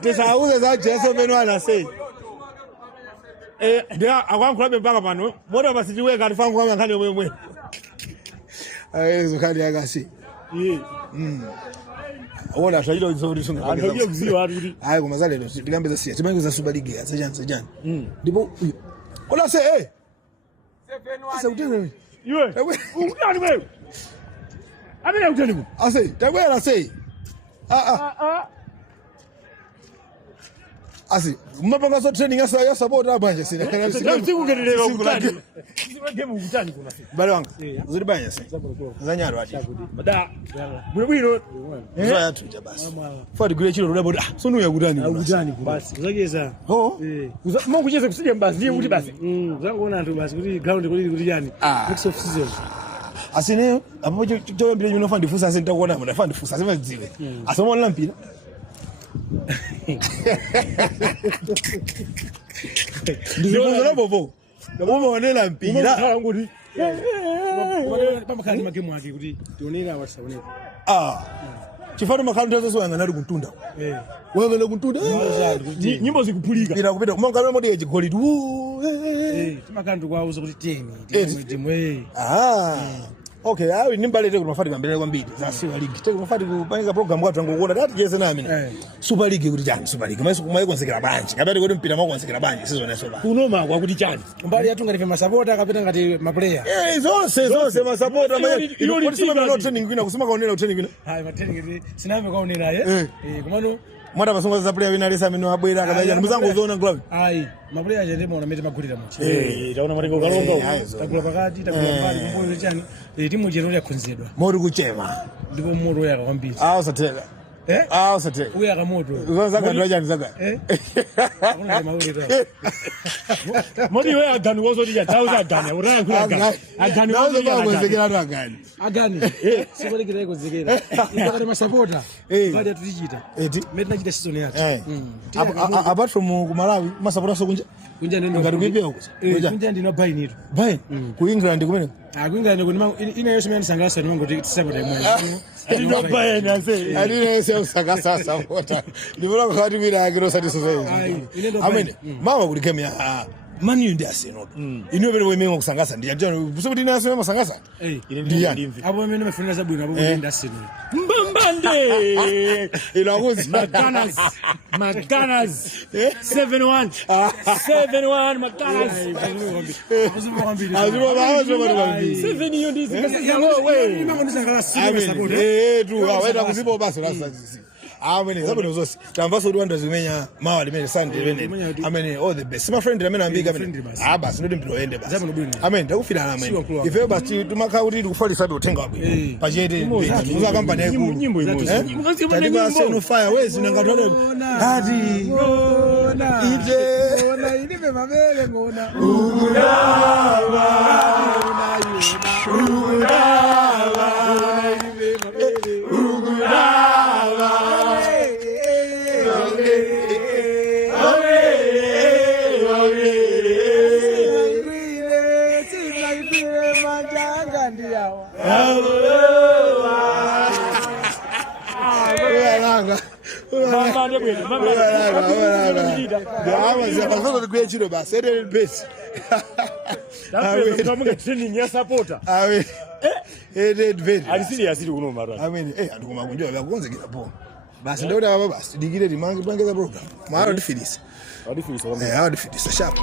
Tisauze za Jesu menwana sei. Ndia akwankula bembanga pano. Moto basijiwe kalifangu kama nkani omwe. Zokali yakasi. Ona shajilo nzuri sunga. Angalia kuziwa arudi. Hayi kumazale leo tikambe siya. Timango za Super League ya sajana. Ndipo kola se Sasa utene. Ywe. Unani wewe? Amina utene mu. Ase, tabwera sei. Asi, mmapanga so training ya support abanje sine. Sikugelelewa ukutani. Game ukutani kuna sisi. Bale wanga. Uzuri banye sine. Zanyaro ati. Bada. Bwino. Zo ya tuja basi. Fadi gure chiro rulabo. Sonu ya kutani. Ukutani basi. Uzageza. Mungu kucheza kusije mbasi ndiye kuti basi. Uzangoona ntu basi kuti ground kuti yani. Mix of season. Asine apo cho mbile nyino fandi fusa senta kuona munda fandi fusa sema dziwe. Asoma lampira. Ndizo na bobo. Ngoma wanela mpira. Ngudi. Pamakani magemu ake kuti tionera wasaone. Chifano makano ndio sio ngana kutunda. Wewe ngana kutunda. Nyimbo zikupulika. Ila kupita umangalo mode chigoli tu. Timakano kwauza kuti 10. Okay, awi nimbalete kumafati kambele kwambiri za Super League. Teke kumafati kupanga program kwa tangu kuona dati jeze nami. Super League kuti chani Super League. Maiso kumaye konsekera banje. Kabati kuti mpira mako konsekera banje season ya Super. Kunoma kwa kuti chani. Mbali yatunga life masupporter kapita ngati ma player. Zonse ma supporter maye. Ili sima no training kwina kusema kaonera training kwina. Hai ma training siname kaonera kumano mwada basonga za player wina lesa mino abwera kabaja muzangu uzoona nglawi. Ai ma player je ndemo unamete magulira muchi. Taona marengo kalonga. Takula pakati takula mbali kumboyo chani. Timu jero ya kunzedwa. Mori kuchema. Ndipo moro yaka kwambiri. Usatela. Usatela. Uya kamoto. Zaka ndo jani zaka. Akuna mauli to. Mori wewe agani wozo dia tauza agani. Uraya kula agani. Agani wozo dia agani. Agani. Agani. Sibole kireko zikira. Ipaka ma supporter. Bali atujiita. Medina jita season yake. Apart from Malawi, ma supporter so kunja nendo ngarubebe huko. Kunja ndino buy nito. Buy. Ku England kumene. Ku England kunima ina yose mena sangasa nimango tisaba dai mwana. Ndino buy na say. Adina yose usakasa supporter. Ndibona ko hadi bila agro satisfied. Amene. Mama kuli game ya Man U ndi Arsenal. Ino bere wemengo kusangasa ndi ajana. Busubudi na Arsenal masangasa. Ndi. Abo mene mefuna zabwino abo ndi Arsenal. Mbambande. Ilaguzi McDonald's 7-1 McDonald's. Azuba bazo 7 hiyo ndizi wewe. Mama ndisangala sibe support. Tu awenda kuzibo basi rasa sisi. Amene zabino zose. Tambaso Rwanda zimenya mawa limene Sunday wende. Amene all the best. My friend amene ambika amene. Basi ndo mpilo ende basi. Amene ndakufira na amene. Ife basi tumaka kuti tikufali sabe utenga wapi. Pajete muza kampani yakulu. Nyimbo imoza. Tadiba seno fire wezi nangatole. Hadi. Ona ilibe mabele ngona. Ugulaba. Training ya supporter. Alisiri kunoma bwana. Andikuma kunjoa yakonzekera po. Basi ndio baba basi digire limangi bangeza program. Mara difilisa. Sharp.